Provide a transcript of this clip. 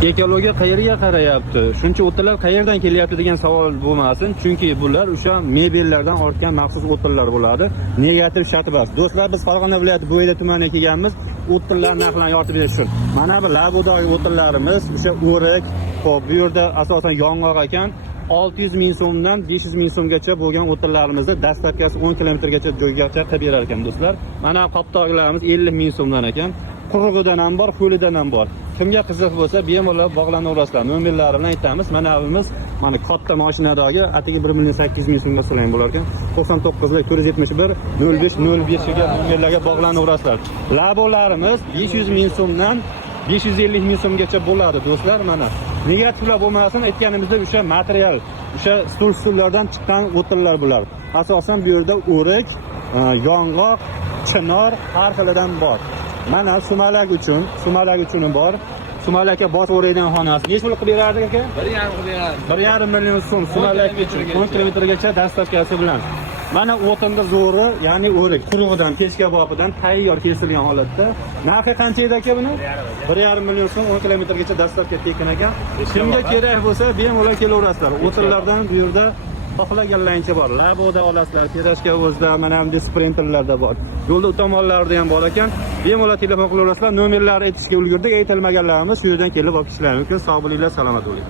Ekologiya qayerga qarayapti? Shuncha o'tinlar qayerdan kelyapti degan savol bo'lmasin. Chunki bular o'sha mebellardan ortgan maxsus o'tinlar bo'ladi. Negativ sharti bor. Do'stlar, biz Farg'ona viloyati Bo'yda tumaniga kelganmiz. O'tinlar narxlarini yoritib berish uchun. Mana bu labudagi o'tinlarimiz o'sha o'rik, hop, bu yerda asosan yong'oq ekan. 600 ming so'mdan 500 ming so'mgacha bo'lgan o'tinlarimizni dastlabkasi 10 kilometrgacha joygacha qilib berar ekan do'stlar. Mana qoptoqlarimiz 50 ming so'mdan ekan. Qurug'idan ham bor, ho'lidan ham bor. Kimga qiziq bo'lsa, bemalol bog'lanaverasizlar. Nomerlari bilan aytamiz. Mana buvimiz mana katta mashinadagi atigi 1 million 800 ming so'mga so'lang bo'lar ekan. 99 471 05 05 ga nomerlarga bog'lanaverasizlar. Labolarimiz 500 ming so'mdan 550 ming so'mgacha bo'ladi do'stlar. Mana negativlar bo'lmasin, aytganimizda o'sha material, o'sha stullardan chiqqan o'tinlar bular. Asosan bu yerda o'rik, yong'oq, chinor har xilidan bor. Mana sumalak uchun bor. Sumalakka bosh o'raydigan xonasi. Necha pul qilib berardik aka? 1,5 million. 1,5 million so'm sumalak uchun 10 kilometrgacha dastlabkasi bilan. Mana o'tinda zo'ri, ya'ni o'rik, qurug'idan, peshkabobidan tayyor kesilgan holatda. Narxi qancha edi aka buni? 1,5 million so'm 10 kilometrgacha dastlabki tekin ekan. Kimga kerak bo'lsa, bemalol kelaverasizlar. O'tinlardan bu yerda xohlaganlarincha bor. Laboda olasizlar, pirashka o'zida, mana bunday sprinterlarda bor. Yo'lda tomonlarda ham bor ekan. Bemalol telefon qilaverasizlar. Nomerlari aytishga ulgurdik, aytilmaganlarimiz shu yerdan kelib olib ketishlari mumkin. Sog' bo'linglar, salomat bo'ling.